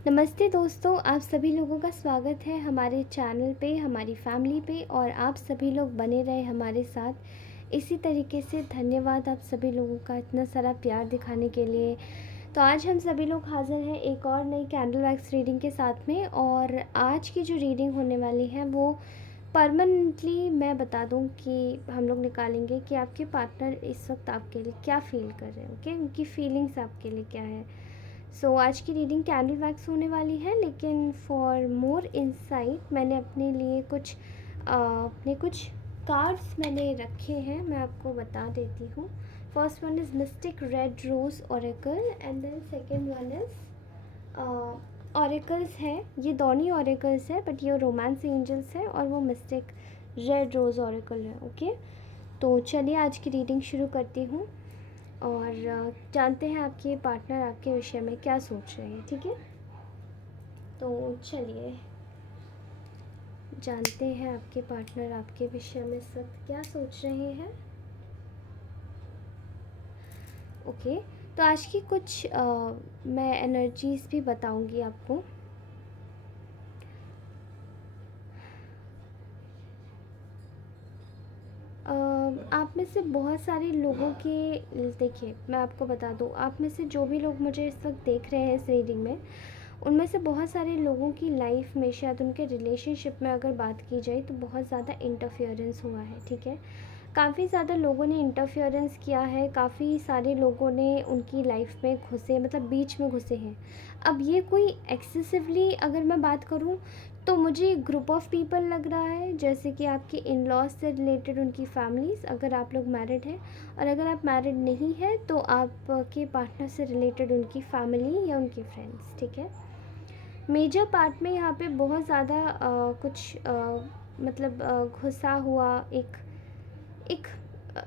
नमस्ते दोस्तों, आप सभी लोगों का स्वागत है हमारे चैनल पे, हमारी फैमिली पे। और आप सभी लोग बने रहे हमारे साथ इसी तरीके से। धन्यवाद आप सभी लोगों का इतना सारा प्यार दिखाने के लिए। तो आज हम सभी लोग हाज़िर हैं एक और नई कैंडल वैक्स रीडिंग के साथ में। और आज की जो रीडिंग होने वाली है वो परमानेंटली मैं बता दूं कि हम लोग निकालेंगे कि आपके पार्टनर इस वक्त आपके लिए क्या फ़ील कर रहे हैं। ओके, उनकी फीलिंग्स आपके लिए क्या है। आज की रीडिंग कैंडल वैक्स होने वाली है, लेकिन फॉर मोर इंसाइट मैंने अपने लिए कुछ कार्ड्स मैंने रखे हैं, मैं आपको बता देती हूँ। First one is mystic red rose oracle and then second one is oracles है। ये दोनों ही ऑरेकल्स है, बट ये रोमांस एंजल्स है और वो मिस्टिक रेड रोज़ ऑरेकल है। ओके, तो चलिए आज की रीडिंग शुरू करती हूँ और जानते हैं आपके पार्टनर आपके विषय में क्या सोच रहे हैं। ठीक है, तो चलिए जानते हैं आपके पार्टनर आपके विषय में इस वक्त क्या सोच रहे हैं। ओके, तो आज की कुछ मैं एनर्जीज़ भी बताऊंगी आपको। आप में से बहुत सारे लोगों के, देखिए मैं आपको बता दूं, आप में से जो भी लोग मुझे इस वक्त देख रहे हैं इस रीडिंग में, उनमें से बहुत सारे लोगों की लाइफ में शायद उनके रिलेशनशिप में अगर बात की जाए तो बहुत ज़्यादा इंटरफेरेंस हुआ है। ठीक है, काफ़ी ज़्यादा लोगों ने इंटरफेरेंस किया है, काफ़ी सारे लोगों ने उनकी लाइफ में घुसे, मतलब बीच में घुसे हैं। अब ये कोई एक्सेसिवली अगर मैं बात करूँ तो मुझे ग्रुप ऑफ पीपल लग रहा है, जैसे कि आपके इन लॉज से रिलेटेड उनकी फैमिलीज़, अगर आप लोग मैरिड हैं। और अगर आप मैरिड नहीं हैं तो आपके पार्टनर से रिलेटेड उनकी फैमिली या उनके फ्रेंड्स। ठीक है, मेजर पार्ट में यहाँ पे बहुत ज़्यादा कुछ मतलब घुसा हुआ एक एक अ,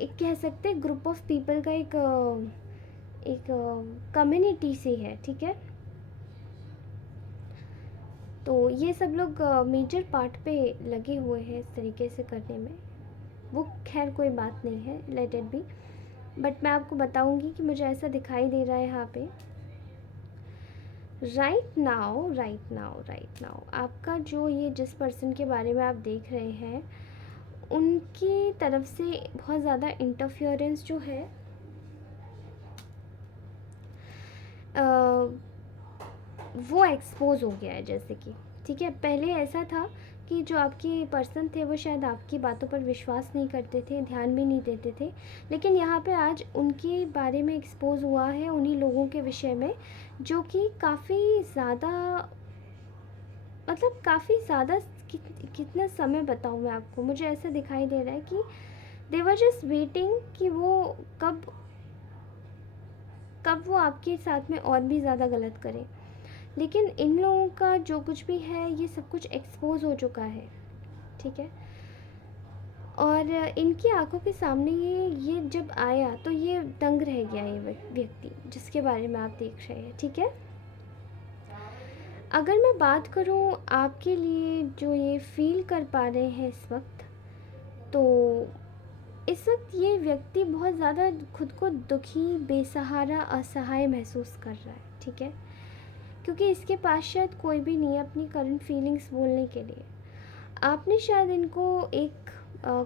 एक कह सकते हैं ग्रुप ऑफ पीपल का एक कम्युनिटी सी है। ठीक है, तो ये सब लोग मेजर पार्ट पे लगे हुए हैं इस तरीके से करने में। वो खैर कोई बात नहीं है, लेट इट बी। बट मैं आपको बताऊंगी कि मुझे ऐसा दिखाई दे रहा है यहाँ पे राइट नाउ आपका जो ये जिस पर्सन के बारे में आप देख रहे हैं उनकी तरफ से बहुत ज़्यादा इंटरफियरेंस जो है वो एक्सपोज हो गया है। जैसे कि ठीक है, पहले ऐसा था कि जो आपके पर्सन थे वो शायद आपकी बातों पर विश्वास नहीं करते थे, ध्यान भी नहीं देते थे, लेकिन यहाँ पे आज उनके बारे में एक्सपोज हुआ है, उन्हीं लोगों के विषय में जो कि काफ़ी ज़्यादा, मतलब काफ़ी ज़्यादा कितना समय बताऊँ मैं आपको, मुझे ऐसा दिखाई दे रहा है कि दे वर जस्ट वेटिंग कि वो कब कब वो आपके साथ में और भी ज़्यादा गलत करें। लेकिन इन लोगों का जो कुछ भी है ये सब कुछ एक्सपोज हो चुका है। ठीक है, और इनकी आंखों के सामने ये जब आया तो ये दंग रह गया ये व्यक्ति जिसके बारे में आप देख रहे हैं। ठीक है, अगर मैं बात करूं आपके लिए जो ये फील कर पा रहे हैं इस वक्त, तो इस वक्त ये व्यक्ति बहुत ज़्यादा खुद को दुखी, बेसहारा, असहाय महसूस कर रहा है। ठीक है, क्योंकि इसके पास शायद कोई भी नहीं है अपनी करंट फीलिंग्स बोलने के लिए। आपने शायद इनको एक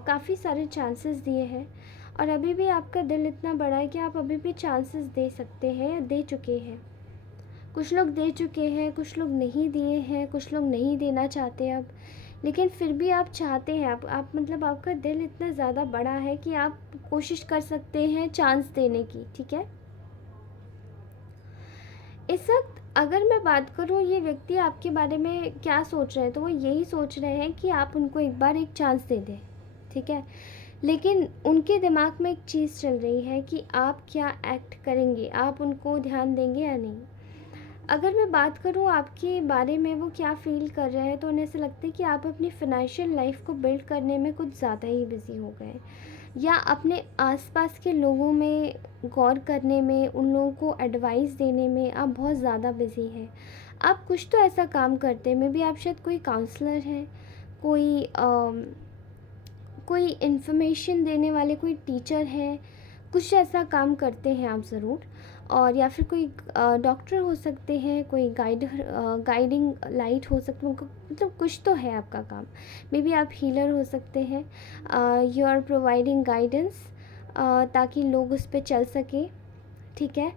काफ़ी सारे चांसेस दिए हैं और अभी भी आपका दिल इतना बड़ा है कि आप अभी भी चांसेस दे सकते हैं या दे चुके हैं। कुछ लोग दे चुके हैं, कुछ लोग नहीं दिए हैं, कुछ लोग नहीं देना चाहते अब, लेकिन फिर भी आप चाहते हैं। आप मतलब आपका दिल इतना ज़्यादा बड़ा है कि आप कोशिश कर सकते हैं चांस देने की। ठीक है, इस वक्त अगर मैं बात करूँ ये व्यक्ति आपके बारे में क्या सोच रहे हैं, तो वो यही सोच रहे हैं कि आप उनको एक बार एक चांस दे दें। ठीक है, लेकिन उनके दिमाग में एक चीज़ चल रही है कि आप क्या एक्ट करेंगे, आप उनको ध्यान देंगे या नहीं। अगर मैं बात करूँ आपके बारे में वो क्या फ़ील कर रहे हैं, तो उन्हें ऐसा लगता है कि आप अपनी फ़ाइनेंशियल लाइफ को बिल्ड करने में कुछ ज़्यादा ही बिज़ी हो गए, या अपने आसपास के लोगों में गौर करने में, उन लोगों को एडवाइस देने में आप बहुत ज़्यादा बिज़ी हैं। आप कुछ तो ऐसा काम करते हैं, मे बी आप शायद कोई काउंसलर हैं, कोई कोई इन्फॉर्मेशन देने वाले कोई टीचर हैं, कुछ ऐसा काम करते हैं आप ज़रूर। और या फिर कोई डॉक्टर हो सकते हैं, कोई गाइडिंग लाइट हो सकते हैं, मतलब कुछ तो है आपका काम। मे बी आप हीलर हो सकते हैं, यू आर प्रोवाइडिंग गाइडेंस ताकि लोग उस पर चल सकें, ठीक है।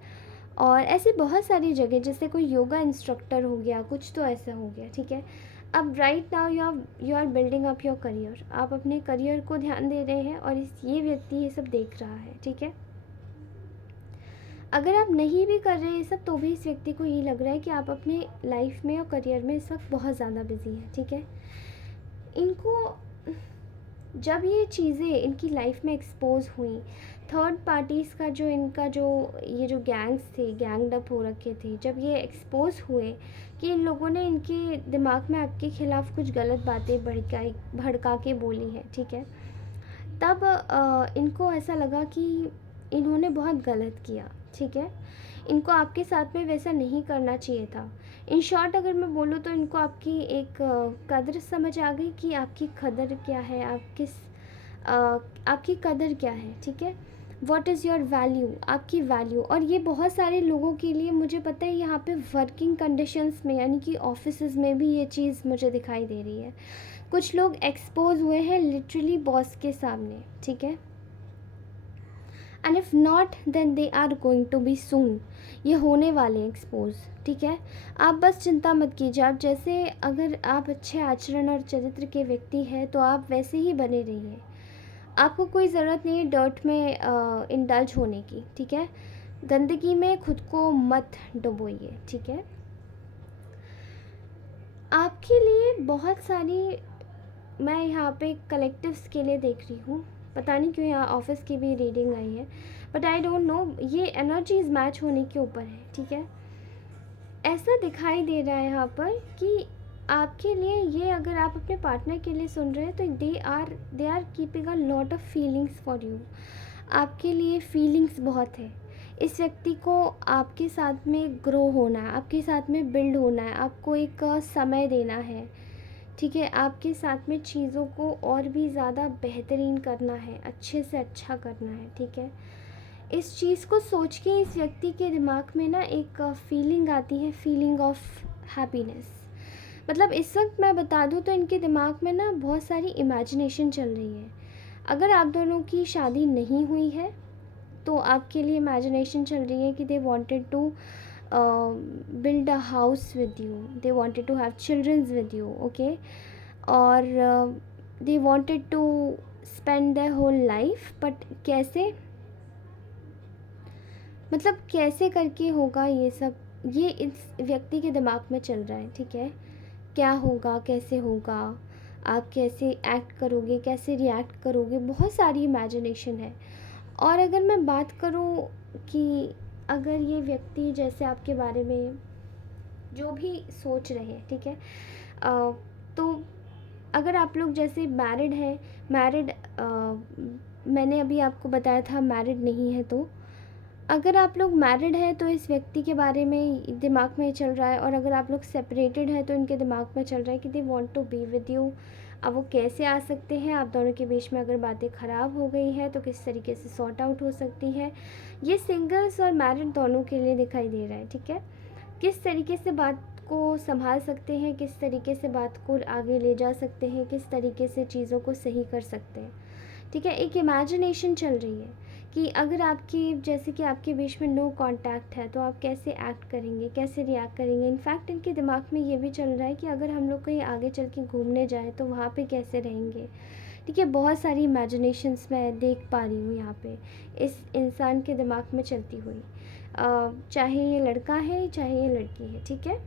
और ऐसी बहुत सारी जगह, जैसे कोई योगा इंस्ट्रक्टर हो गया, कुछ तो ऐसा हो गया, ठीक है। अब right now you are building up your career, आप अपने करियर को ध्यान दे रहे हैं और ये व्यक्ति ये सब देख रहा है, ठीक है। अगर आप नहीं भी कर रहे हैं ये सब, तो भी इस व्यक्ति को ये लग रहा है कि आप अपने लाइफ में और करियर में इस वक्त बहुत ज़्यादा बिजी हैं, ठीक है। इनको जब ये चीज़ें इनकी लाइफ में एक्सपोज हुई, थर्ड पार्टीज़ का जो इनका जो ये जो गैंग्स थे, गैंगड अप हो रखे थे, जब ये एक्सपोज हुए कि इन लोगों ने इनके दिमाग में आपके ख़िलाफ़ कुछ गलत बातें भड़का के बोली हैं, ठीक है, तब इनको ऐसा लगा कि इन्होंने बहुत गलत किया, ठीक है। इनको आपके साथ में वैसा नहीं करना चाहिए था। इन शॉर्ट अगर मैं बोलूँ तो इनको आपकी एक कदर समझ आ गई कि आपकी कदर क्या है, आपकी कदर क्या है, ठीक है। व्हाट इज़ योर वैल्यू, आपकी वैल्यू। और ये बहुत सारे लोगों के लिए, मुझे पता है यहाँ पे वर्किंग कंडीशंस में, यानी कि ऑफिसेज में भी ये चीज़ मुझे दिखाई दे रही है। कुछ लोग एक्सपोज हुए हैं लिटरली बॉस के सामने, ठीक है। And if not then they are going to be soon, ये होने वाले एक्सपोज, ठीक है। आप बस चिंता मत कीजिए, आप जैसे, अगर आप अच्छे आचरण और चरित्र के व्यक्ति हैं तो आप वैसे ही बने रहिए। आपको कोई ज़रूरत नहीं है डर्ट में इंडल्ज होने की, ठीक है। गंदगी में खुद को मत डुबोइए, ठीक है। आपके लिए बहुत सारी, मैं यहाँ पे कलेक्टिव्स के लिए देख रही हूँ, पता नहीं क्यों यहाँ ऑफिस की भी रीडिंग आई है, बट आई डोंट नो, ये एनर्जीज मैच होने के ऊपर है, ठीक है। ऐसा दिखाई दे रहा है यहाँ पर कि आपके लिए ये, अगर आप अपने पार्टनर के लिए सुन रहे हैं तो they are keeping a lot of feelings for you. आपके लिए फीलिंग्स बहुत है। इस व्यक्ति को आपके साथ में ग्रो होना है, आपके साथ में बिल्ड होना है, आपको एक समय देना है, ठीक है। आपके साथ में चीज़ों को और भी ज़्यादा बेहतरीन करना है, अच्छे से अच्छा करना है, ठीक है। इस चीज़ को सोच के इस व्यक्ति के दिमाग में ना एक फीलिंग आती है, फीलिंग ऑफ हैप्पीनेस। मतलब इस वक्त मैं बता दूँ तो इनके दिमाग में ना बहुत सारी इमेजिनेशन चल रही है। अगर आप दोनों की शादी नहीं हुई है तो आपके लिए इमेजिनेशन चल रही है कि they wanted to build a house with you, they wanted to have children with you, okay, और they wanted to spend their whole life, but कैसे, मतलब कैसे करके होगा ये सब, ये इस व्यक्ति के दिमाग में चल रहा है, ठीक है। क्या होगा, कैसे होगा, आप कैसे एक्ट करोगे, कैसे रिएक्ट करोगे, बहुत सारी इमेजिनेशन है। और अगर मैं बात करूँ कि अगर ये व्यक्ति जैसे आपके बारे में जो भी सोच रहे हैं, ठीक है, तो अगर आप लोग जैसे मैरिड हैं, मैंने अभी आपको बताया था मैरिड नहीं है, तो अगर आप लोग मैरिड हैं तो इस व्यक्ति के बारे में दिमाग में चल रहा है, और अगर आप लोग सेपरेटेड हैं तो इनके दिमाग में चल रहा है कि they want to be with you. अब वो कैसे आ सकते हैं, आप दोनों के बीच में अगर बातें ख़राब हो गई हैं तो किस तरीके से सॉर्ट आउट हो सकती है, ये सिंगल्स और मैरिड दोनों के लिए दिखाई दे रहा है, ठीक है। किस तरीके से बात को संभाल सकते हैं, किस तरीके से बात को आगे ले जा सकते हैं, किस तरीके से चीज़ों को सही कर सकते हैं, ठीक है। एक इमेजिनेशन चल रही है कि अगर आपकी, जैसे कि आपके बीच में नो कांटेक्ट है तो आप कैसे एक्ट करेंगे, कैसे रिएक्ट करेंगे। इनफैक्ट इनके दिमाग में ये भी चल रहा है कि अगर हम लोग कहीं आगे चल के घूमने जाएँ तो वहाँ पे कैसे रहेंगे, ठीक है। बहुत सारी इमेजिनेशंस मैं देख पा रही हूँ यहाँ पे इस इंसान के दिमाग में चलती हुई, चाहे ये लड़का है चाहे ये लड़की है, ठीक है।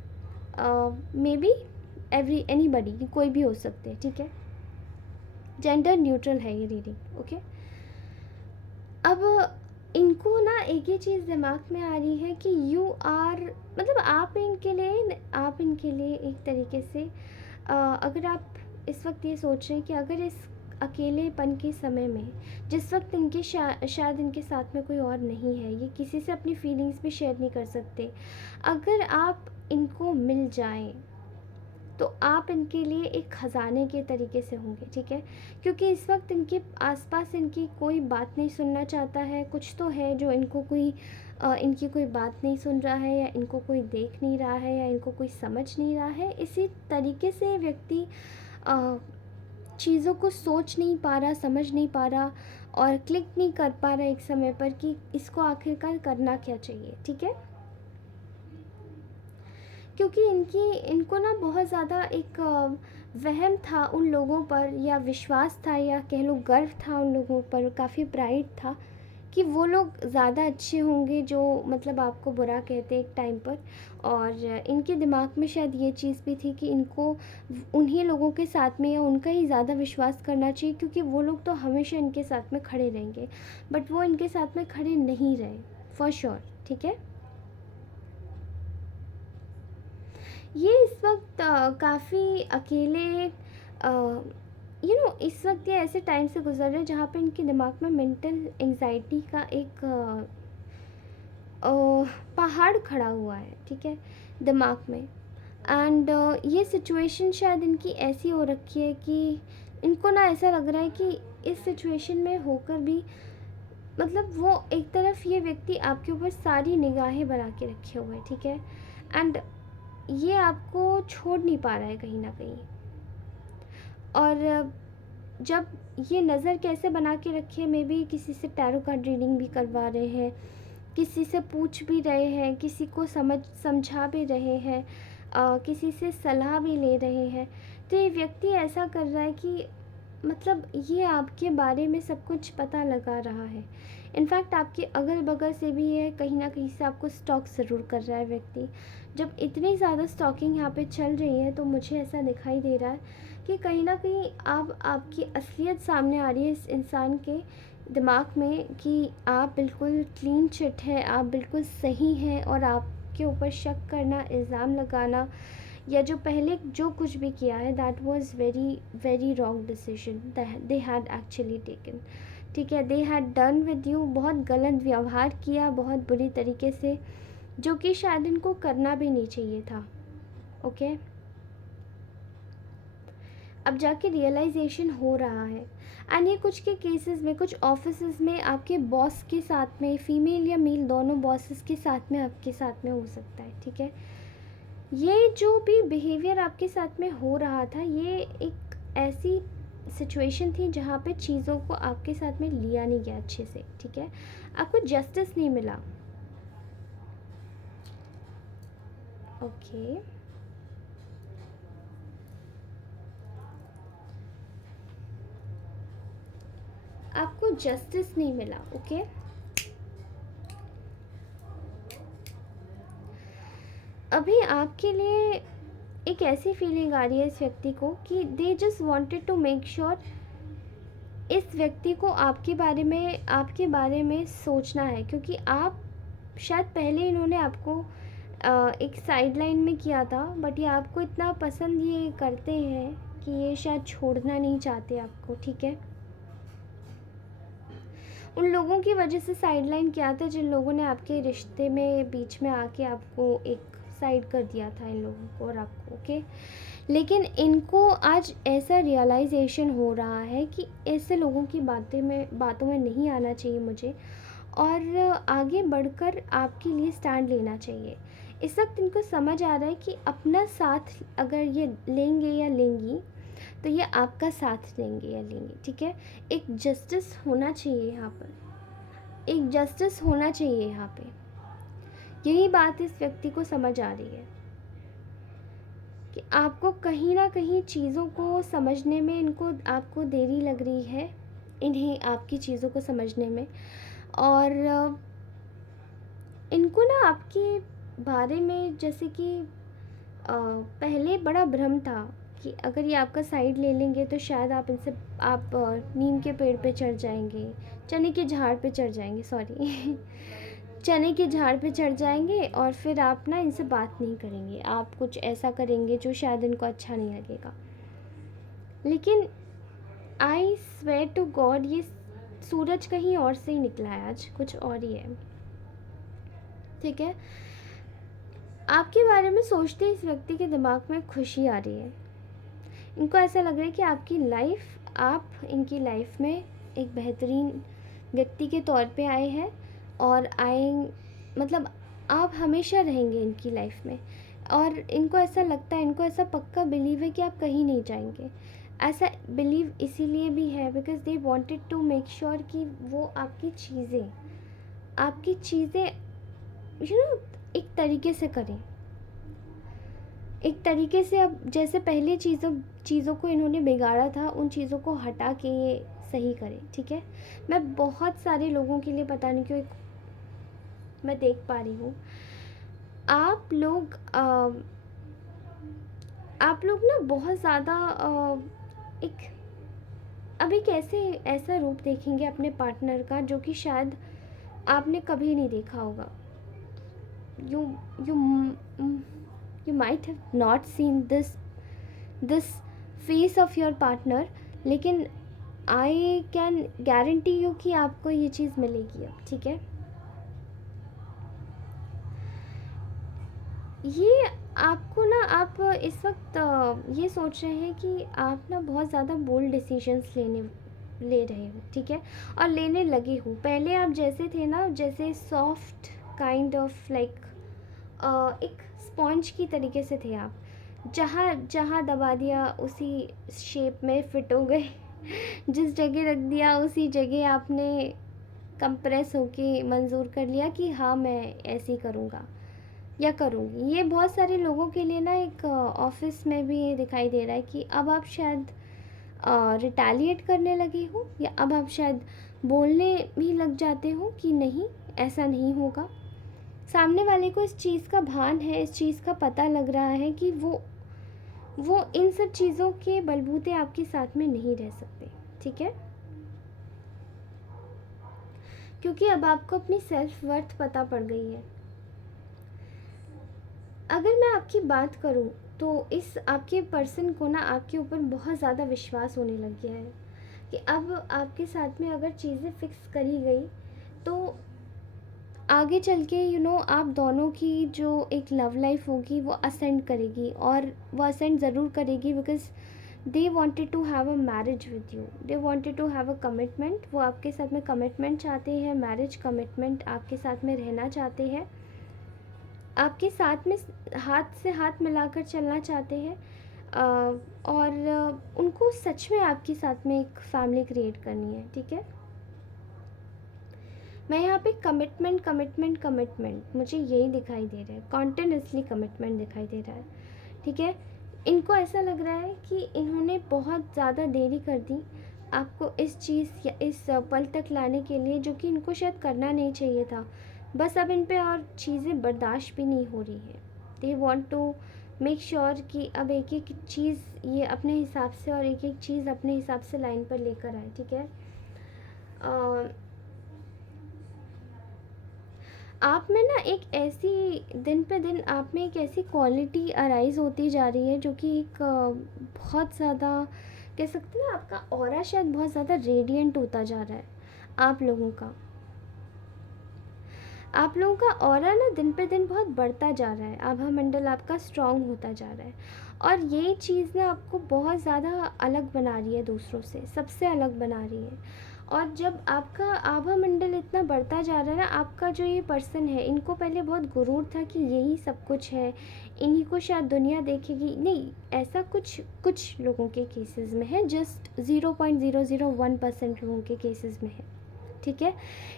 मे बी एनीबडी, कोई भी हो सकते हैं, ठीक है। जेंडर न्यूट्रल है ये रीडिंग, ओके। अब इनको ना एक ही चीज़ दिमाग में आ रही है कि यू आर, मतलब आप इनके लिए एक तरीके से अगर आप इस वक्त ये सोच रहे हैं कि अगर इस अकेलेपन के समय में, जिस वक्त इनके शायद इनके साथ में कोई और नहीं है, ये किसी से अपनी फीलिंग्स भी शेयर नहीं कर सकते, अगर आप इनको मिल जाएं तो आप इनके लिए एक ख़जाने के तरीके से होंगे, ठीक है। क्योंकि इस वक्त इनके आसपास इनकी कोई बात नहीं सुनना चाहता है, कुछ तो है जो इनको कोई इनकी कोई बात नहीं सुन रहा है, या इनको कोई देख नहीं रहा है, या इनको कोई समझ नहीं रहा है। इसी तरीके से व्यक्ति चीज़ों को सोच नहीं पा रहा, समझ नहीं पा रहा और क्लिक नहीं कर पा रहा एक समय पर कि इसको आखिरकार करना क्या चाहिए, ठीक है। क्योंकि इनको ना बहुत ज़्यादा एक वहम था उन लोगों पर, या विश्वास था, या कह लो गर्व था उन लोगों पर, काफ़ी प्राइड था कि वो लोग ज़्यादा अच्छे होंगे जो मतलब आपको बुरा कहते एक टाइम पर। और इनके दिमाग में शायद ये चीज़ भी थी कि इनको उन्हीं लोगों के साथ में या उनका ही ज़्यादा विश्वास करना चाहिए, क्योंकि वो लोग तो हमेशा इनके साथ में खड़े रहेंगे। बट वो इनके साथ में खड़े नहीं रहे, फॉर श्योर, ठीक है। ये इस वक्त काफ़ी अकेले, इस वक्त ये ऐसे टाइम से गुजर रहे हैं जहाँ पे इनके दिमाग में मेंटल एंजाइटी का एक पहाड़ खड़ा हुआ है, ठीक है, दिमाग में। एंड ये सिचुएशन शायद इनकी ऐसी हो रखी है कि इनको ना ऐसा लग रहा है कि इस सिचुएशन में होकर भी मतलब वो एक तरफ ये व्यक्ति आपके ऊपर सारी निगाहें बना के रखे हुए है, ठीक है। एंड ये आपको छोड़ नहीं पा रहा है कहीं ना कहीं। और जब ये नज़र कैसे बना के रखे है, मे बी किसी से टैरो कार्ड रीडिंग भी करवा रहे हैं, किसी से पूछ भी रहे हैं, किसी को समझा भी रहे हैं, किसी से सलाह भी ले रहे हैं। तो ये व्यक्ति ऐसा कर रहा है कि मतलब ये आपके बारे में सब कुछ पता लगा रहा है। इनफैक्ट आपके अगल बगल से भी ये कहीं ना कहीं से आपको स्टॉक ज़रूर कर रहा है व्यक्ति। जब इतनी ज़्यादा स्टॉकिंग यहाँ पे चल रही है तो मुझे ऐसा दिखाई दे रहा है कि कहीं ना कहीं आपकी असलियत सामने आ रही है इस इंसान के दिमाग में कि आप बिल्कुल क्लीन चिट है, आप बिल्कुल सही हैं, और आपके ऊपर शक करना, इल्ज़ाम लगाना, या जो पहले जो कुछ भी किया है that was very very wrong decision they had actually taken, ठीक है। They had done with you, बहुत गलत व्यवहार किया, बहुत बुरी तरीके से, जो कि शायद इनको करना भी नहीं चाहिए था, ओके। अब जाके रियलाइजेशन हो रहा है। एंड ये कुछ के केसेस में, कुछ ऑफिसेज में आपके बॉस के साथ में, फीमेल या मेल दोनों बॉसेस के साथ में आपके साथ में हो सकता है, ठीक है। ये जो भी बिहेवियर आपके साथ में हो रहा था, ये एक ऐसी सिचुएशन थी जहाँ पे चीज़ों को आपके साथ में लिया नहीं गया अच्छे से, ठीक है। आपको जस्टिस नहीं मिला, ओके। आपको जस्टिस नहीं मिला, ओके। अभी आपके लिए एक ऐसी फीलिंग आ रही है इस व्यक्ति को कि they just wanted to make sure इस व्यक्ति को आपके बारे में सोचना है, क्योंकि आप शायद पहले इन्होंने आपको एक साइड लाइन में किया था, बट ये आपको इतना पसंद ये करते हैं कि ये शायद छोड़ना नहीं चाहते आपको, ठीक है। उन लोगों की वजह से साइड लाइन किया था जिन लोगों ने आपके रिश्ते में बीच में आके आपको एक साइड कर दिया था, इन लोगों को और आपको, ओके। लेकिन इनको आज ऐसा रियलाइजेशन हो रहा है कि ऐसे लोगों की बातों में नहीं आना चाहिए मुझे, और आगे बढ़कर आपके लिए स्टैंड लेना चाहिए। इस वक्त इनको समझ आ रहा है कि अपना साथ अगर ये लेंगे या लेंगी, तो ये आपका साथ लेंगे या लेंगे, ठीक है। एक जस्टिस होना चाहिए यहाँ पर, एक जस्टिस होना चाहिए यहाँ पे। यही बात इस व्यक्ति को समझ आ रही है कि आपको कहीं ना कहीं चीज़ों को समझने में आपको देरी लग रही है, इन्हें आपकी चीज़ों को समझने में। और इनको ना आपके बारे में जैसे कि पहले बड़ा भ्रम था कि अगर ये आपका साइड ले लेंगे तो शायद आप नीम के पेड़ पे चढ़ जाएंगे, चने के झाड़ पे चढ़ जाएंगे, सॉरी चने के झाड़ पे चढ़ जाएंगे, और फिर आप ना इनसे बात नहीं करेंगे, आप कुछ ऐसा करेंगे जो शायद इनको अच्छा नहीं लगेगा। लेकिन आई स्वेयर टू गॉड ये सूरज कहीं और से ही निकला है, आज कुछ और ही है, ठीक है। आपके बारे में सोचते इस व्यक्ति के दिमाग में खुशी आ रही है। इनको ऐसा लग रहा है कि आपकी लाइफ, आप इनकी लाइफ में एक बेहतरीन व्यक्ति के तौर पे आए हैं, और आए मतलब आप हमेशा रहेंगे इनकी लाइफ में। और इनको ऐसा लगता है, इनको ऐसा पक्का बिलीव है कि आप कहीं नहीं जाएंगे। ऐसा बिलीव इसीलिए भी है because they wanted to make sure कि वो आपकी चीज़ें एक तरीके से करें, एक तरीके से। अब जैसे पहले चीज़ों को इन्होंने बिगाड़ा था, उन चीज़ों को हटा के ये सही करें, ठीक है। मैं बहुत सारे लोगों के लिए पता नहीं क्यों मैं देख पा रही हूँ, आप लोग ना बहुत ज़्यादा एक अब एक ऐसा रूप देखेंगे अपने पार्टनर का जो कि शायद आपने कभी नहीं देखा होगा। You you you might have not seen this face of your partner, लेकिन आई कैन गारंटी यू कि आपको ये चीज़ मिलेगी अब, ठीक है। ये आपको ना, आप इस वक्त ये सोच रहे हैं कि आप ना बहुत ज़्यादा बोल्ड डिसीजंस ले रहे हो, ठीक है, और लेने लगे हो। पहले आप जैसे थे ना, जैसे सॉफ्ट काइंड ऑफ लाइक एक स्पॉन्ज की तरीके से थे आप, जहाँ जहाँ दबा दिया उसी शेप में फिट हो गए जिस जगह रख दिया उसी जगह आपने कंप्रेस होके मंजूर कर लिया कि हाँ मैं ऐसे ही करूँगा या करूँगी। ये बहुत सारे लोगों के लिए ना एक ऑफिस में भी ये दिखाई दे रहा है कि अब आप शायद रिटेलिएट करने लगे हो, या अब आप शायद बोलने भी लग जाते हो कि नहीं ऐसा नहीं होगा। सामने वाले को इस चीज़ का भान है, इस चीज़ का पता लग रहा है कि वो इन सब चीज़ों के बलबूते आपके साथ में नहीं रह सकते, ठीक है। क्योंकि अब आपको अपनी सेल्फ वर्थ पता पड़ गई है। अगर मैं आपकी बात करूं तो इस आपके पर्सन को ना आपके ऊपर बहुत ज़्यादा विश्वास होने लग गया है कि अब आपके साथ में अगर चीज़ें फिक्स करी गई तो आगे चल के आप दोनों की जो एक लव लाइफ होगी वो असेंड करेगी, और वो असेंड ज़रूर करेगी because they wanted to have a marriage with you, they wanted to have a commitment. वो आपके साथ में कमिटमेंट चाहते हैं, मैरिज कमिटमेंट आपके साथ में रहना चाहते हैं, आपके साथ में हाथ से हाथ मिलाकर चलना चाहते हैं, और उनको सच में आपके साथ में एक फैमिली क्रिएट करनी है, ठीक है। मैं यहाँ पे कमिटमेंट मुझे यही दिखाई दे रहा है, कॉन्टिन्यूसली कमिटमेंट दिखाई दे रहा है, ठीक है। इनको ऐसा लग रहा है कि इन्होंने बहुत ज़्यादा देरी कर दी आपको इस चीज़ या इस पल तक लाने के लिए, जो कि इनको शायद करना नहीं चाहिए था। बस अब इन पे और चीज़ें बर्दाश्त भी नहीं हो रही हैं। They want to make sure कि अब एक एक चीज़ ये अपने हिसाब से और एक एक चीज़ अपने हिसाब से लाइन पर लेकर आए, ठीक है। आप में ना एक ऐसी दिन पे दिन आप में एक ऐसी क्वालिटी अराइज होती जा रही है जो कि एक बहुत ज़्यादा कह सकते हैं ना, आपका ऑरा शायद बहुत ज़्यादा रेडिएंट होता जा रहा है। आप लोगों का ऑरा ना दिन पे दिन बहुत बढ़ता जा रहा है, आभा मंडल आपका स्ट्रॉन्ग होता जा रहा है, और ये चीज़ ना आपको बहुत ज़्यादा अलग बना रही है, दूसरों से सबसे अलग बना रही है। और जब आपका आभा मंडल इतना बढ़ता जा रहा है ना, आपका जो ये पर्सन है, इनको पहले बहुत गुरूर था कि यही सब कुछ है, इन्हीं को शायद दुनिया देखेगी। नहीं, ऐसा कुछ लोगों के केसेस में है, जस्ट 0.001% लोगों के केसेस में है, ठीक है।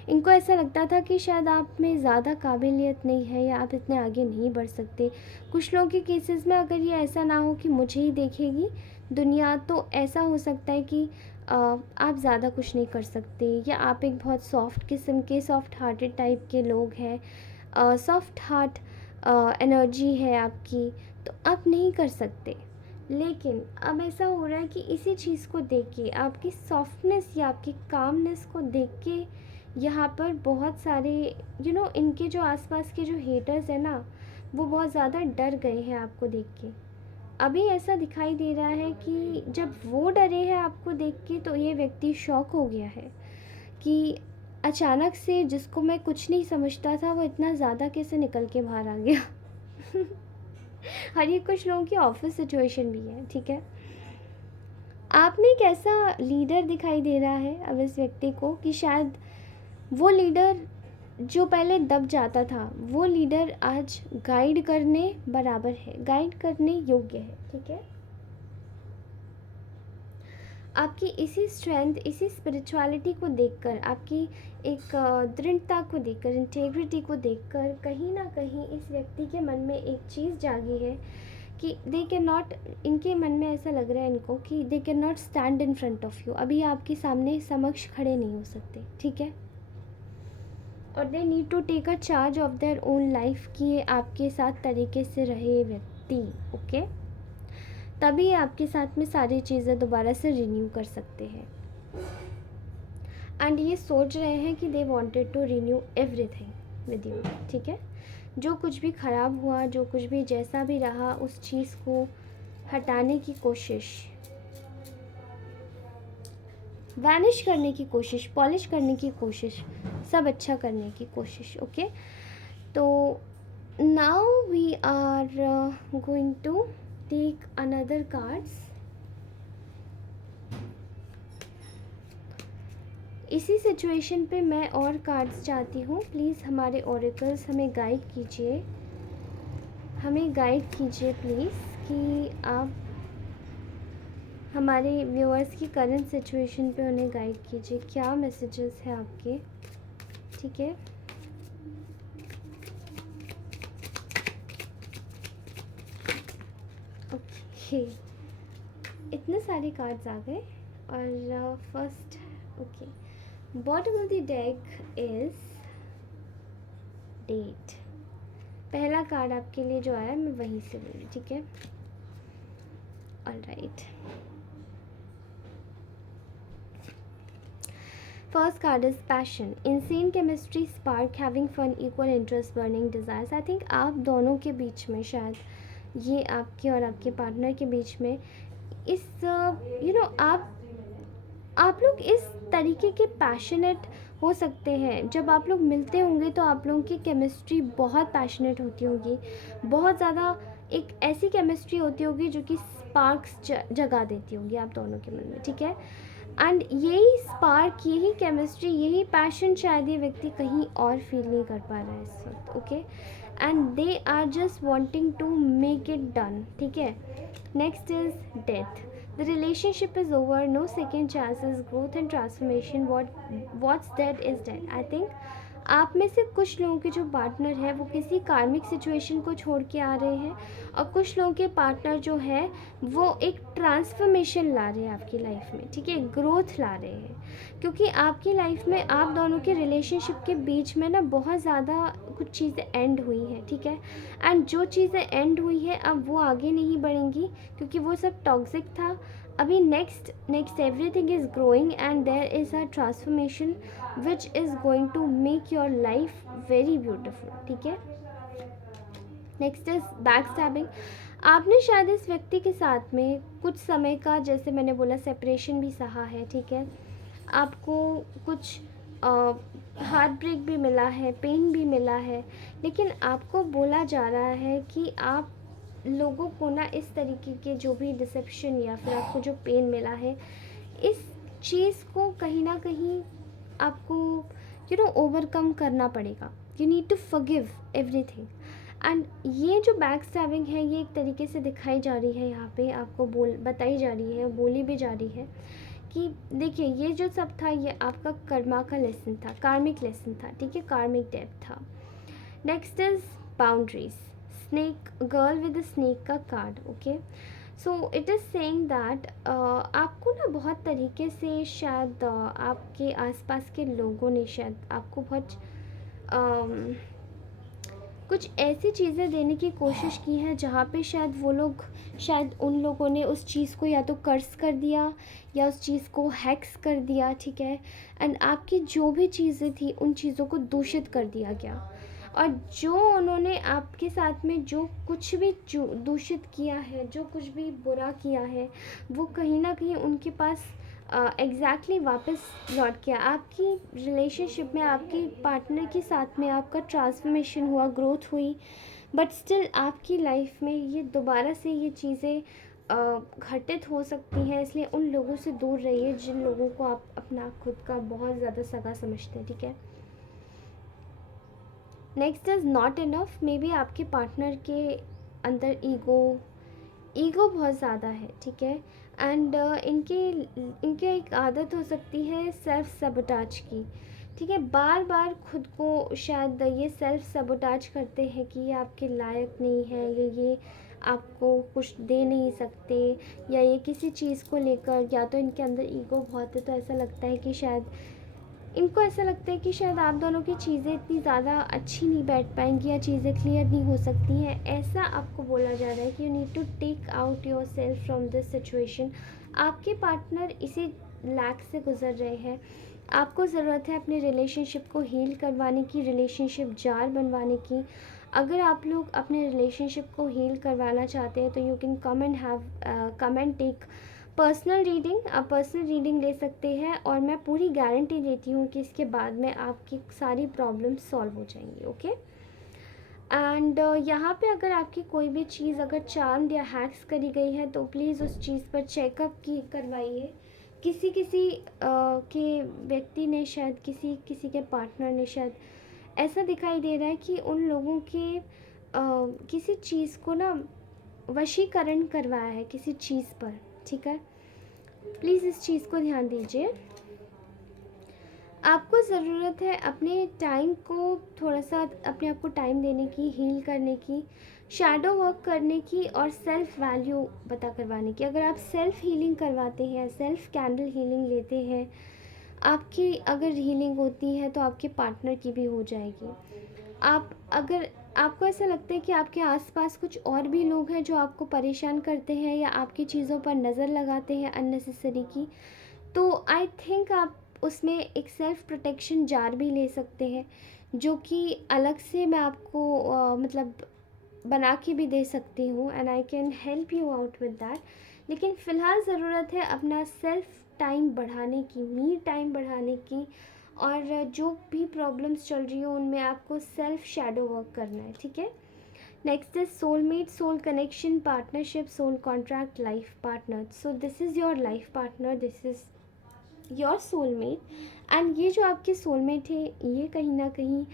इनको ऐसा लगता था कि शायद आप में ज़्यादा काबिलियत नहीं है या आप इतने आगे नहीं बढ़ सकते। कुछ लोगों के केसेस में अगर ये ऐसा ना हो कि मुझे ही देखेगी दुनिया, तो ऐसा हो सकता है कि आप ज़्यादा कुछ नहीं कर सकते, या आप एक बहुत सॉफ्ट किस्म के, सॉफ्ट हार्टेड टाइप के लोग हैं, सॉफ्ट हार्ट एनर्जी है आपकी, तो आप नहीं कर सकते। लेकिन अब ऐसा हो रहा है कि इसी चीज़ को देख के, आपकी सॉफ्टनेस या आपकी कामनेस को देख के, यहाँ पर बहुत सारे इनके जो आसपास के जो हेटर्स हैं ना, वो बहुत ज़्यादा डर गए हैं आपको देख के। अभी ऐसा दिखाई दे रहा है कि जब वो डरे हैं आपको देख के, तो ये व्यक्ति शॉक हो गया है कि अचानक से जिसको मैं कुछ नहीं समझता था, वो इतना ज़्यादा कैसे निकल के बाहर आ गया और ये कुछ लोगों की ऑफिस सिचुएशन भी है, ठीक है। आप में एक ऐसा लीडर दिखाई दे रहा है अब इस व्यक्ति को कि शायद वो लीडर जो पहले दब जाता था, वो लीडर आज गाइड करने बराबर है, गाइड करने योग्य है, ठीक है। आपकी इसी स्ट्रेंथ, इसी स्पिरिचुअलिटी को देखकर, आपकी एक दृढ़ता को देखकर, इंटेग्रिटी को देखकर कहीं ना कहीं इस व्यक्ति के मन में एक चीज़ जागी है कि दे कैन नॉट, इनके मन में ऐसा लग रहा है इनको कि they can not stand in front of you, अभी आपके सामने समक्ष खड़े नहीं हो सकते, ठीक है। और they need to take a charge of their own life कि ये आपके साथ तरीके से रहे व्यक्ति, ओके। तभी आपके साथ में सारी चीज़ें दोबारा से रिन्यू कर सकते हैं। एंड ये सोच रहे हैं कि they wanted to renew everything with you, ठीक है। जो कुछ भी ख़राब हुआ, जो कुछ भी जैसा भी रहा, उस चीज़ को हटाने की कोशिश, वैनिश करने की कोशिश, पॉलिश करने की कोशिश, सब अच्छा करने की कोशिश, ओके। तो now we are going to take another cards. इसी सिचुएशन पे मैं और कार्ड्स चाहती हूँ, प्लीज़ हमारे ओरेकल्स हमें गाइड कीजिए, हमें गाइड कीजिए प्लीज़ कि आप हमारे व्यूअर्स की करंट सिचुएशन पे उन्हें गाइड कीजिए, क्या मैसेजेस हैं आपके, ठीक है। ओके, इतने सारे कार्ड्स आ गए। और first, okay, bottom of the deck is date. पहला कार्ड आपके लिए जो आया मैं वहीं से लूँगी, ठीक है। Alright, first card is passion, insane chemistry, spark, having fun, equal interest, burning desires. I think आप दोनों के बीच में, शायद ये आपके और आपके पार्टनर के बीच में इस आप लोग इस तरीके के पैशनेट हो सकते हैं। जब आप लोग मिलते होंगे तो आप लोगों की केमिस्ट्री बहुत पैशनेट होती होगी, बहुत ज़्यादा एक ऐसी केमिस्ट्री होती होगी जो कि स्पार्क्स जगा देती होगी आप दोनों के मन में, ठीक है। एंड यही स्पार्क, यही केमिस्ट्री, यही पैशन शायद ये व्यक्ति कहीं और फील नहीं कर पा रहा है इस वक्त, okay. And they are just wanting to make it done, ठीक है। Next is death, the relationship is over, no second chances, growth and transformation, what's dead is dead। I think आप में से कुछ लोगों के जो पार्टनर है वो किसी कार्मिक सिचुएशन को छोड़ के आ रहे हैं, और कुछ लोगों के पार्टनर जो है वो एक ट्रांसफॉर्मेशन ला रहे हैं आपकी लाइफ में, ठीक है, ग्रोथ ला रहे हैं। क्योंकि आपकी लाइफ में आप दोनों के रिलेशनशिप के बीच में ना बहुत ज़्यादा कुछ चीज़ें एंड हुई हैं, ठीक है। एंड जो चीज़ें एंड हुई है अब वो आगे नहीं बढ़ेंगी, क्योंकि वो सब टॉक्सिक था। अभी next everything is growing and there is a transformation which is going to make your life very beautiful, ठीक है। नेक्स्ट इज बैक स्टैबिंग, आपने शायद इस व्यक्ति के साथ में कुछ समय का, जैसे मैंने बोला, सेपरेशन भी सहा है, ठीक है। आपको कुछ हार्ट ब्रेक भी मिला है, पेन भी मिला है, लेकिन आपको बोला जा रहा है कि आप लोगों को ना इस तरीके के जो भी डिसेप्शन या फिर आपको जो पेन मिला है, इस चीज़ को कहीं ना कहीं आपको ओवरकम करना पड़ेगा। You need to forgive everything. And ये जो बैक स्टैबिंग है ये एक तरीके से दिखाई जा रही है यहाँ पे, आपको बताई जा रही है, बोली भी जा रही है कि देखिए ये जो सब था ये आपका कर्मा का लेसन था, कार्मिक लेसन था, ठीक है, कार्मिक डेप्थ था। Next is boundaries, snake, girl with snake का card, okay. So it is saying that आपको ना बहुत तरीके से शायद आपके आसपास के लोगों ने शायद आपको बहुत कुछ ऐसी चीज़ें देने की कोशिश की है जहाँ पे शायद उन लोगों ने उस चीज़ को या तो कर्स कर दिया या उस चीज़ को हैक्स कर दिया, ठीक है। एंड आपकी जो भी चीज़ें थी उन चीज़ों को दूषित कर दिया गया, और जो उन्होंने आपके साथ में जो कुछ भी दूषित किया है, जो कुछ भी बुरा किया है, वो कहीं ना कहीं उनके पास एग्जैक्टली वापस लौट के आपकी रिलेशनशिप में, आपकी पार्टनर के साथ में आपका ट्रांसफॉर्मेशन हुआ, ग्रोथ हुई, बट स्टिल आपकी लाइफ में ये दोबारा से ये चीज़ें घटित हो सकती हैं, इसलिए उन लोगों से दूर रहिए जिन लोगों को आप अपना खुद का बहुत ज़्यादा सगा समझते हैं, ठीक है। Next is not enough. May be आपके पार्टनर के अंदर ईगो बहुत ज़्यादा है, ठीक है। एंड इनके एक आदत हो सकती है सेल्फ सबोटाज की, ठीक है। बार बार खुद को शायद ये सेल्फ सबोटाज करते हैं कि ये आपके लायक नहीं है, या ये आपको कुछ दे नहीं सकते, या ये किसी चीज़ को लेकर, या तो इनके अंदर ईगो बहुत है, तो ऐसा लगता है कि शायद इनको ऐसा लगता है कि शायद आप दोनों की चीज़ें इतनी ज़्यादा अच्छी नहीं बैठ पाएंगी, या चीज़ें क्लियर नहीं हो सकती हैं। ऐसा आपको बोला जा रहा है कि you need to take out yourself from this situation. आपके पार्टनर इसी लैक से गुजर रहे हैं। आपको ज़रूरत है अपने रिलेशनशिप को हील करवाने की, रिलेशनशिप जार बनवाने की। अगर आप लोग अपने रिलेशनशिप को हील करवाना चाहते हैं तो you can come and take personal reading. आप पर्सनल रीडिंग ले सकते हैं, और मैं पूरी गारंटी देती हूँ कि इसके बाद में आपकी सारी प्रॉब्लम्स सॉल्व हो जाएंगी, ओके। एंड यहाँ पे अगर आपकी कोई भी चीज़ अगर चार्म्ड या हैक्स करी गई है तो प्लीज़ उस चीज़ पर चेकअप की करवाइए। किसी किसी के व्यक्ति ने शायद किसी के पार्टनर ने शायद ऐसा दिखाई दे रहा है कि उन लोगों के किसी चीज़ को ना वशीकरण करवाया है किसी चीज़ पर, ठीक है। प्लीज़ इस चीज़ को ध्यान दीजिए। आपको ज़रूरत है अपने टाइम को थोड़ा सा अपने आप को टाइम देने की, हील करने की, शैडो वर्क करने की, और सेल्फ वैल्यू पता करवाने की। अगर आप सेल्फ हीलिंग करवाते हैं, सेल्फ कैंडल हीलिंग लेते हैं, आपकी अगर हीलिंग होती है तो आपके पार्टनर की भी हो जाएगी। अगर आपको ऐसा लगता है कि आपके आसपास कुछ और भी लोग हैं जो आपको परेशान करते हैं या आपकी चीज़ों पर नज़र लगाते हैं अननेसेसरी की, तो आई थिंक आप उसमें एक सेल्फ प्रोटेक्शन जार भी ले सकते हैं, जो कि अलग से मैं आपको मतलब बना के भी दे सकती हूँ, and I can help you out with that. लेकिन फ़िलहाल ज़रूरत है अपना सेल्फ टाइम बढ़ाने की, मी टाइम बढ़ाने की, और जो भी प्रॉब्लम्स चल रही हो उनमें आपको सेल्फ शैडो वर्क करना है, ठीक है। Next is soulmate, soul connection, partnership, soul contract, life partner. So this is your life partner, this is your soulmate. And ये जो आपके सोलमेट है ये कहीं ना कहीं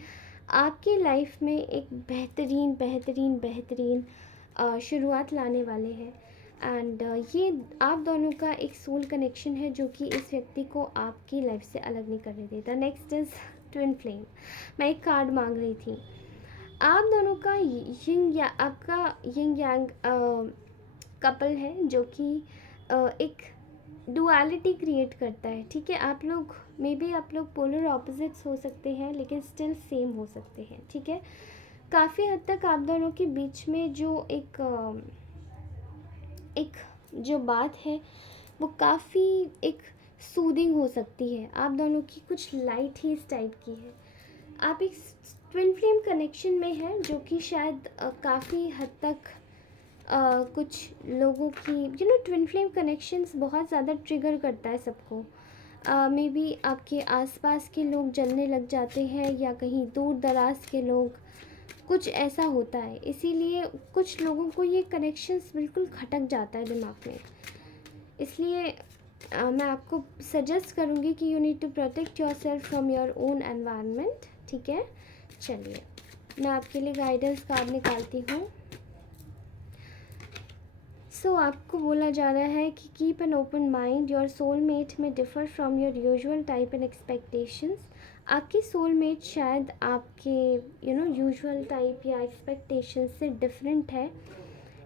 आपकी लाइफ में एक बेहतरीन बेहतरीन बेहतरीन शुरुआत लाने वाले हैं। एंड ये आप दोनों का एक सोल कनेक्शन है जो कि इस व्यक्ति को आपकी लाइफ से अलग नहीं करने देता। Next is twin flame. मैं एक कार्ड मांग रही थी। आप दोनों का यिंग या आपका यिंग यांग कपल है जो कि एक डुअलिटी क्रिएट करता है, ठीक है। आप लोग मे बी आप लोग पोलर ऑपोजिट्स हो सकते हैं लेकिन स्टिल सेम हो सकते हैं, ठीक है। काफ़ी हद तक आप दोनों के बीच में जो एक जो बात है वो काफ़ी एक सूदिंग हो सकती है। आप दोनों की कुछ लाइट ही इस टाइप की है। आप एक ट्विन फ्लेम कनेक्शन में हैं जो कि शायद काफ़ी हद तक कुछ लोगों की ट्विन फ्लेम कनेक्शंस बहुत ज़्यादा ट्रिगर करता है सबको। मे बी आपके आसपास के लोग जलने लग जाते हैं या कहीं दूर दराज के लोग, कुछ ऐसा होता है। इसीलिए कुछ लोगों को ये कनेक्शंस बिल्कुल खटक जाता है दिमाग में। इसलिए मैं आपको सजेस्ट करूँगी कि you need to protect yourself from your own environment, ठीक है। चलिए मैं आपके लिए गाइडेंस कार्ड निकालती हूँ। सो आपको बोला जा रहा है कि keep an open mind, your soulmate may differ from your usual type and expectations. आपकी सोलमेट शायद आपके यूजुअल टाइप या एक्सपेक्टेशंस से डिफरेंट है।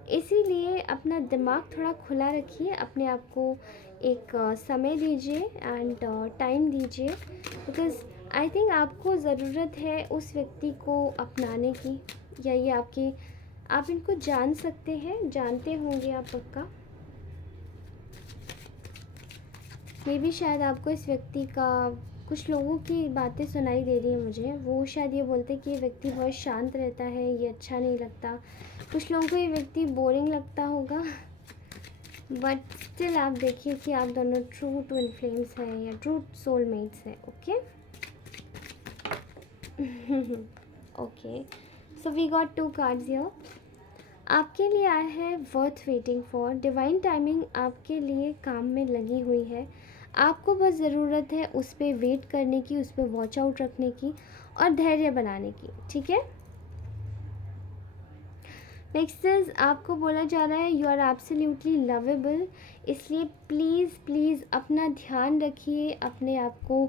इसीलिए अपना दिमाग थोड़ा खुला रखिए, अपने आप को एक समय दीजिए एंड टाइम दीजिए, बिकॉज़ आई थिंक आपको ज़रूरत है उस व्यक्ति को अपनाने की, या ये आप इनको जान सकते हैं, जानते होंगे आप पक्का। मे बी शायद आपको इस व्यक्ति का कुछ लोगों की बातें सुनाई दे रही हैं मुझे। वो शायद ये बोलते हैं कि ये व्यक्ति बहुत शांत रहता है, ये अच्छा नहीं लगता। कुछ लोगों को ये व्यक्ति बोरिंग लगता होगा, बट स्टिल आप देखिए कि आप दोनों ट्रू ट्विन फ्लेम्स हैं या ट्रू सोलमेट्स हैं, okay. Okay, so we got 2 cards here. आपके लिए आया है worth waiting for. Divine timing आपके लिए काम में लगी हुई है। आपको बस ज़रूरत है उस पर वेट करने की, उस पर वॉच आउट रखने की और धैर्य बनाने की, ठीक है। नेक्स्ट इज आपको बोला जा रहा है यू आर एब्सोल्युटली लवेबल, इसलिए प्लीज़ प्लीज़ अपना ध्यान रखिए, अपने आप को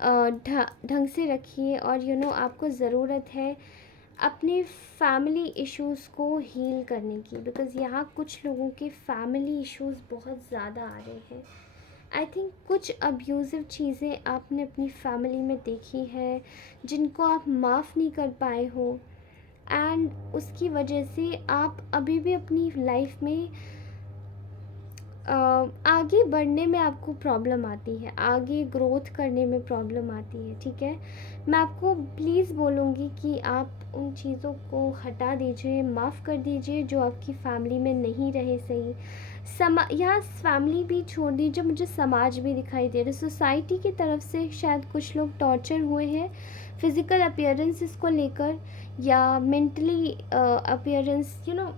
ढंग से रखिए और यू नो आपको ज़रूरत है अपने फैमिली इश्यूज़ को हील करने की, बिकॉज़ यहाँ कुछ लोगों के फैमिली इश्यूज़ बहुत ज़्यादा आ रहे हैं। आई थिंक कुछ अब्यूज़िव चीज़ें आपने अपनी फैमिली में देखी है जिनको आप माफ़ नहीं कर पाए हो, एंड उसकी वजह से आप अभी भी अपनी लाइफ में आगे बढ़ने में आपको प्रॉब्लम आती है, आगे ग्रोथ करने में प्रॉब्लम आती है, ठीक है। मैं आपको प्लीज़ बोलूँगी कि आप उन चीज़ों को हटा दीजिए, माफ़ कर दीजिए जो आपकी फैमिली में नहीं रहे सही। यहाँ फैमिली भी छोड़ दीजिए, मुझे समाज भी दिखाई दे रहा है। सोसाइटी की तरफ से शायद कुछ लोग टॉर्चर हुए हैं फिज़िकल अपीयरेंसेस को लेकर या mentally appearance, you know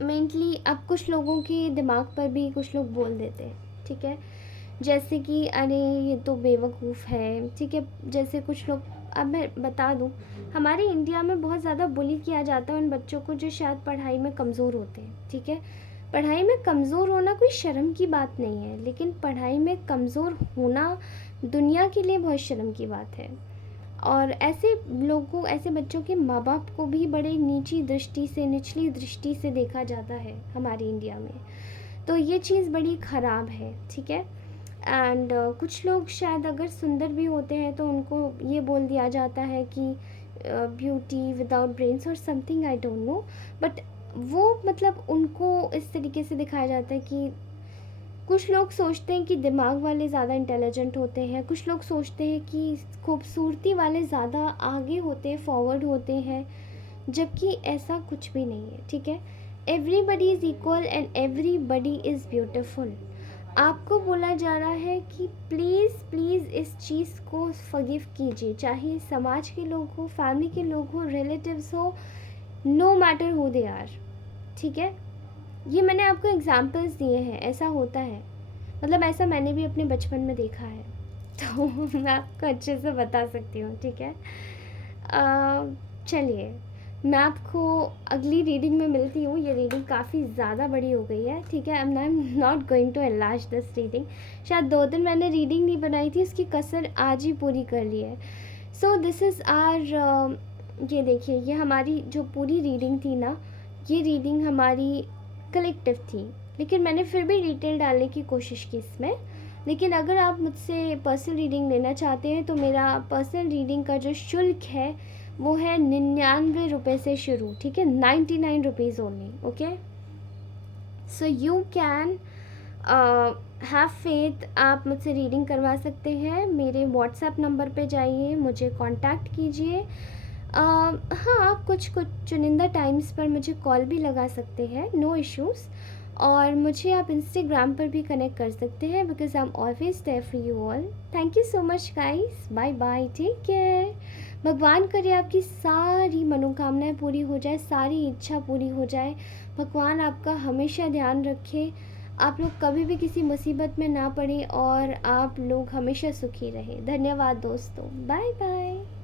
mentally. अब कुछ लोगों के दिमाग पर भी कुछ लोग बोल देते हैं, ठीक है, जैसे कि अरे ये तो बेवकूफ़ है, ठीक है। जैसे कुछ लोग, अब मैं बता दूं, हमारे इंडिया में बहुत ज़्यादा बुली किया जाता है उन बच्चों को जो शायद पढ़ाई में कमज़ोर होते हैं, ठीक है। पढ़ाई में कमज़ोर होना कोई शर्म की बात नहीं है, लेकिन पढ़ाई में कमज़ोर होना दुनिया के लिए बहुत शर्म की बात है। और ऐसे लोगों, ऐसे बच्चों के माँ बाप को भी बड़े निचली दृष्टि से देखा जाता है हमारे इंडिया में। तो ये चीज़ बड़ी ख़राब है, ठीक है। एंड कुछ लोग शायद अगर सुंदर भी होते हैं तो उनको ये बोल दिया जाता है कि ब्यूटी विदाउट ब्रेन्स और something, I don't know, but वो मतलब उनको इस तरीके से दिखाया जाता है कि कुछ लोग सोचते हैं कि दिमाग वाले ज़्यादा इंटेलिजेंट होते हैं, कुछ लोग सोचते हैं कि खूबसूरती वाले ज़्यादा आगे होते हैं, फॉरवर्ड होते हैं, जबकि ऐसा कुछ भी नहीं है, ठीक है। Everybody is equal and everybody is beautiful. आपको बोला जा रहा है कि प्लीज़ प्लीज़ इस चीज़ को फॉरगिव कीजिए, चाहे समाज के लोग हो, फैमिली के लोग हो, रिलेटिव्स हो, no matter who they are, ठीक है। ये मैंने आपको एग्जांपल्स दिए हैं, ऐसा होता है, मतलब ऐसा मैंने भी अपने बचपन में देखा है, तो मैं आपको अच्छे से बता सकती हूँ, ठीक है। चलिए मैं आपको अगली रीडिंग में मिलती हूँ। ये रीडिंग काफ़ी ज़्यादा बड़ी हो गई है, ठीक है। I am not going to enlarge this reading. शायद 2 दिन मैंने रीडिंग नहीं बनाई थी, उसकी कसर आज ही पूरी कर ली है। सो दिस इज़ आर, ये देखिए, ये हमारी जो पूरी रीडिंग थी ना, ये रीडिंग हमारी कलेक्टिव थी, लेकिन मैंने फिर भी डिटेल डालने की कोशिश की इसमें। लेकिन अगर आप मुझसे पर्सनल रीडिंग लेना चाहते हैं तो मेरा पर्सनल रीडिंग का जो शुल्क है वो है 99 रुपये से शुरू, ठीक है, 99 rupees only, okay. So you can have faith, आप मुझसे रीडिंग करवा सकते हैं। मेरे व्हाट्सएप नंबर पे जाइए, मुझे कांटेक्ट कीजिए। हाँ, आप कुछ चुनिंदा टाइम्स पर मुझे कॉल भी लगा सकते हैं, नो इश्यूज़। और मुझे आप इंस्टाग्राम पर भी कनेक्ट कर सकते हैं, because I am always there for you all. Thank you so much guys, bye bye, take care. भगवान करे आपकी सारी मनोकामनाएं पूरी हो जाए, सारी इच्छा पूरी हो जाए। भगवान आपका हमेशा ध्यान रखे, आप लोग कभी भी किसी मुसीबत में ना पड़े और आप लोग हमेशा सुखी रहें। धन्यवाद दोस्तों, बाय बाय।